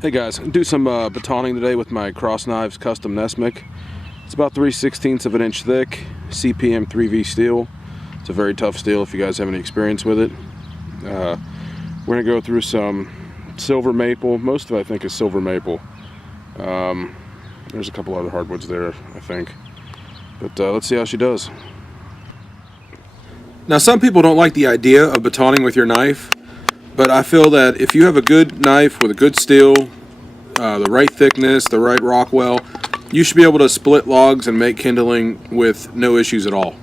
Hey guys, do some batoning today with my Cross Knives custom Nessmuk. It's about 3/16 of an inch thick, CPM 3V steel. It's a very tough steel if you guys have any experience with it. We're going to go through some silver maple. Most of it I think is silver maple. There's a couple other hardwoods there, I think. But let's see how she does. Now some people don't like the idea of batoning with your knife, but I feel that if you have a good knife with a good steel, the right thickness, the right Rockwell, you should be able to split logs and make kindling with no issues at all.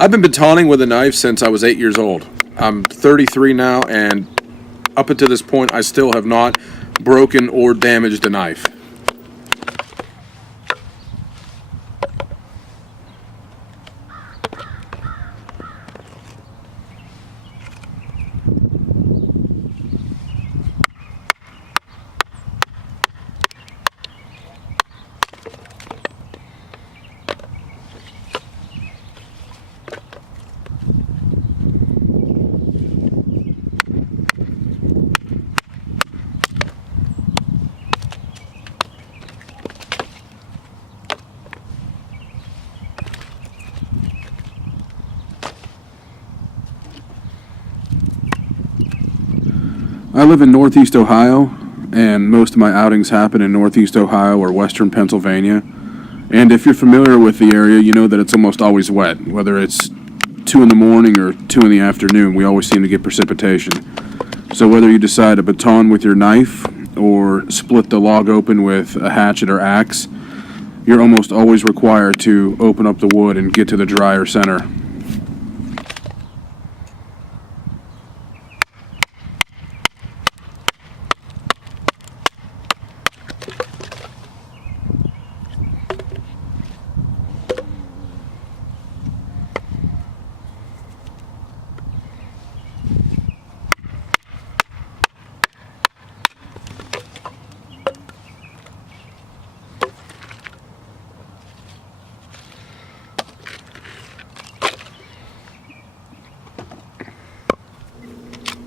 I've been batoning with a knife since I was 8 years old. I'm 33 now, and up until this point I still have not broken or damaged a knife. I live in Northeast Ohio, and most of my outings happen in Northeast Ohio or Western Pennsylvania. And if you're familiar with the area, you know that it's almost always wet. Whether it's 2 in the morning or 2 in the afternoon, we always seem to get precipitation. So whether you decide to baton with your knife or split the log open with a hatchet or axe, you're almost always required to open up the wood and get to the drier center.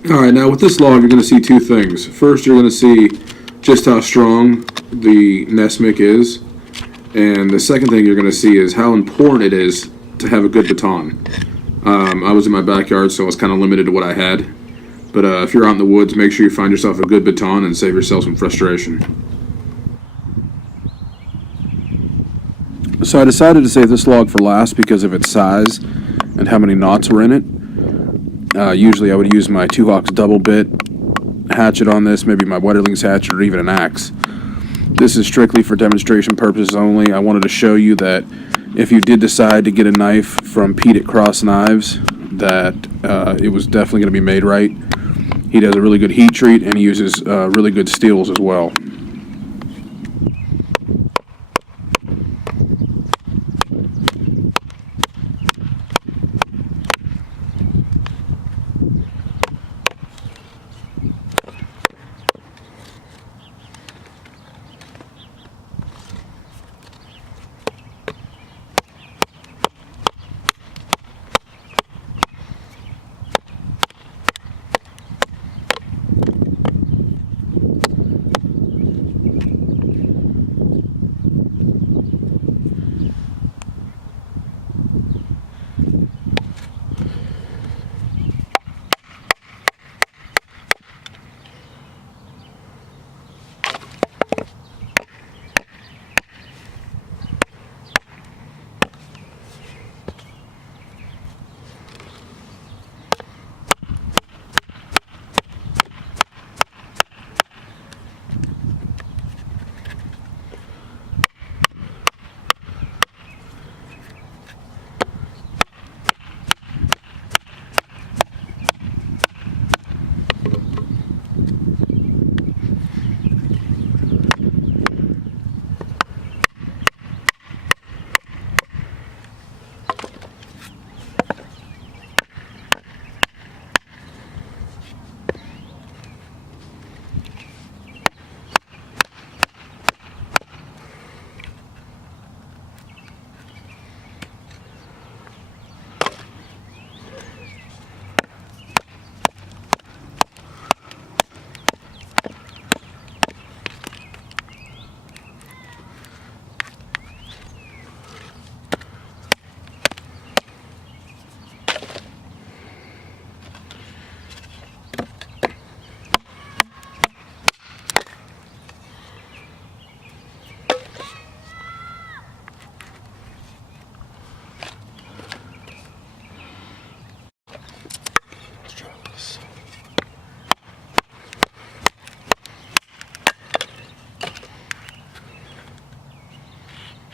Alright, now with this log you're going to see two things. First, you're going to see just how strong the Nessmuk is, and the second thing you're going to see is how important it is to have a good baton. I was in my backyard, so I was kind of limited to what I had, but if you're out in the woods, make sure you find yourself a good baton and save yourself some frustration. So I decided to save this log for last because of its size and how many knots were in it. Usually I would use my 2-Hawks double bit hatchet on this, maybe my Wetterling's hatchet or even an axe. This is strictly for demonstration purposes only. I wanted to show you that if you did decide to get a knife from Pete at Cross Knives, that it was definitely going to be made right. He does a really good heat treat, and he uses really good steels as well.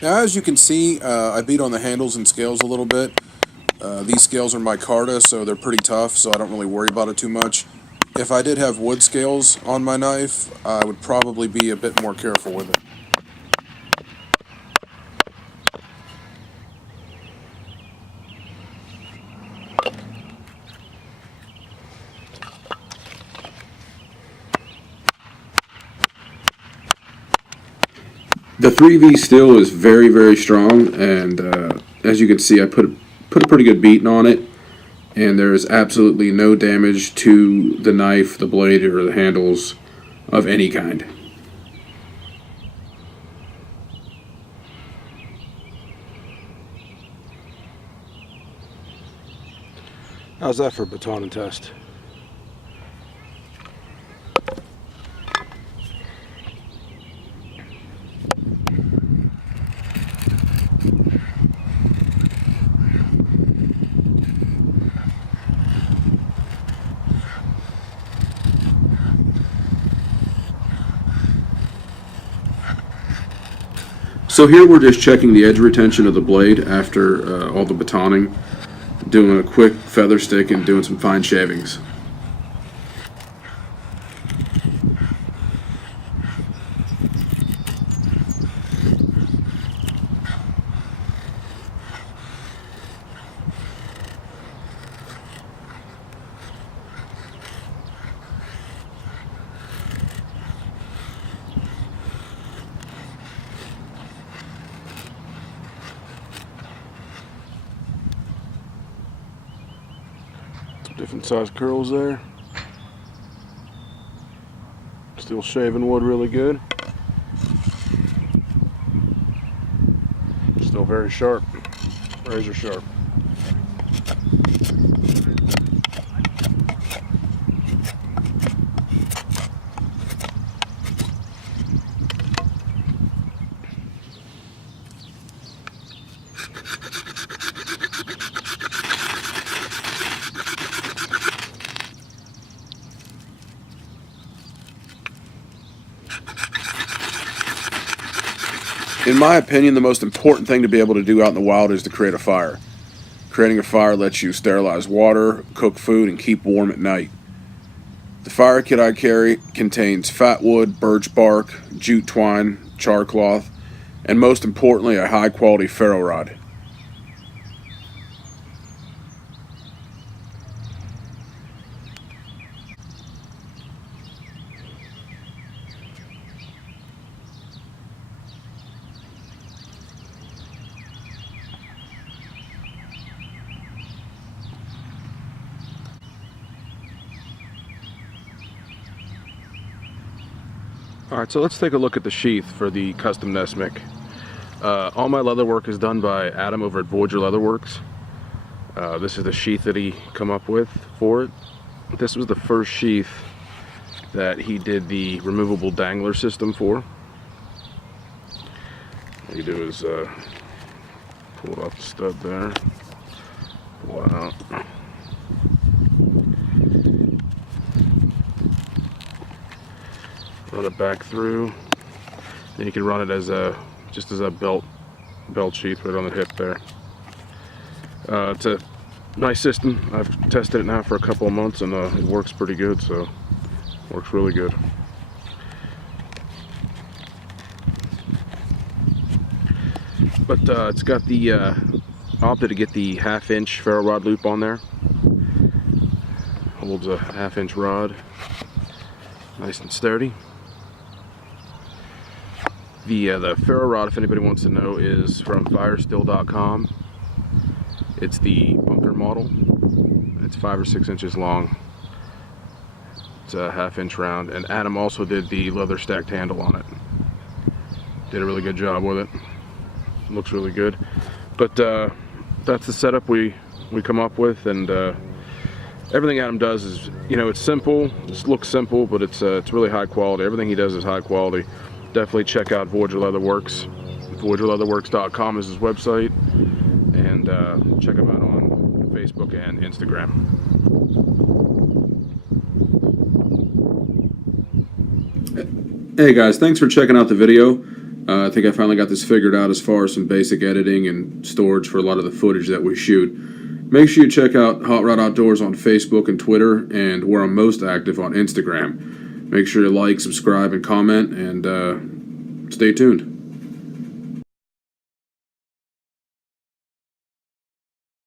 Now, as you can see, I beat on the handles and scales a little bit. These scales are micarta, so they're pretty tough, so I don't really worry about it too much. If I did have wood scales on my knife, I would probably be a bit more careful with it. The 3V steel is very, very strong, and as you can see, I put a pretty good beating on it, and there is absolutely no damage to the knife, the blade, or the handles of any kind. How's that for a baton and test? So here we're just checking the edge retention of the blade after all the batoning, doing a quick feather stick and doing some fine shavings. Different size curls there. Still shaving wood really good. Still very sharp, razor sharp. In my opinion, the most important thing to be able to do out in the wild is to create a fire. Creating a fire lets you sterilize water, cook food, and keep warm at night. The fire kit I carry contains fat wood, birch bark, jute twine, char cloth, and most importantly, a high-quality ferro rod. Alright, so let's take a look at the sheath for the custom Nessmuk. All my leather work is done by Adam over at Voyager Leatherworks. This is the sheath that he come up with for it. This was the first sheath that he did the removable dangler system for. What you do is pull it off the stud there, pull it out. Run it back through. Then you can run it as a just as a belt sheath right on the hip there. It's a nice system. I've tested it now for a couple of months and it works pretty good. So works really good. But it's got the I opted to get the 1/2-inch ferro rod loop on there. Holds a 1/2-inch rod, nice and sturdy. The ferro rod, if anybody wants to know, is from firestill.com. It's the bunker model. It's 5 or 6 inches long. It's a 1/2-inch round, and Adam also did the leather stacked handle on it. Did a really good job with it. Looks really good. But that's the setup we come up with, and everything Adam does is, you know, it's simple. It looks simple, but it's really high quality. Everything he does is high quality. Definitely check out Voyager Leatherworks. VoyagerLeatherworks.com is his website, and check him out on Facebook and Instagram. Hey guys, thanks for checking out the video. I think I finally got this figured out as far as some basic editing and storage for a lot of the footage that we shoot. Make sure you check out Hot Rod Outdoors on Facebook and Twitter, and where I'm most active on Instagram. Make sure to like, subscribe, and comment, and stay tuned.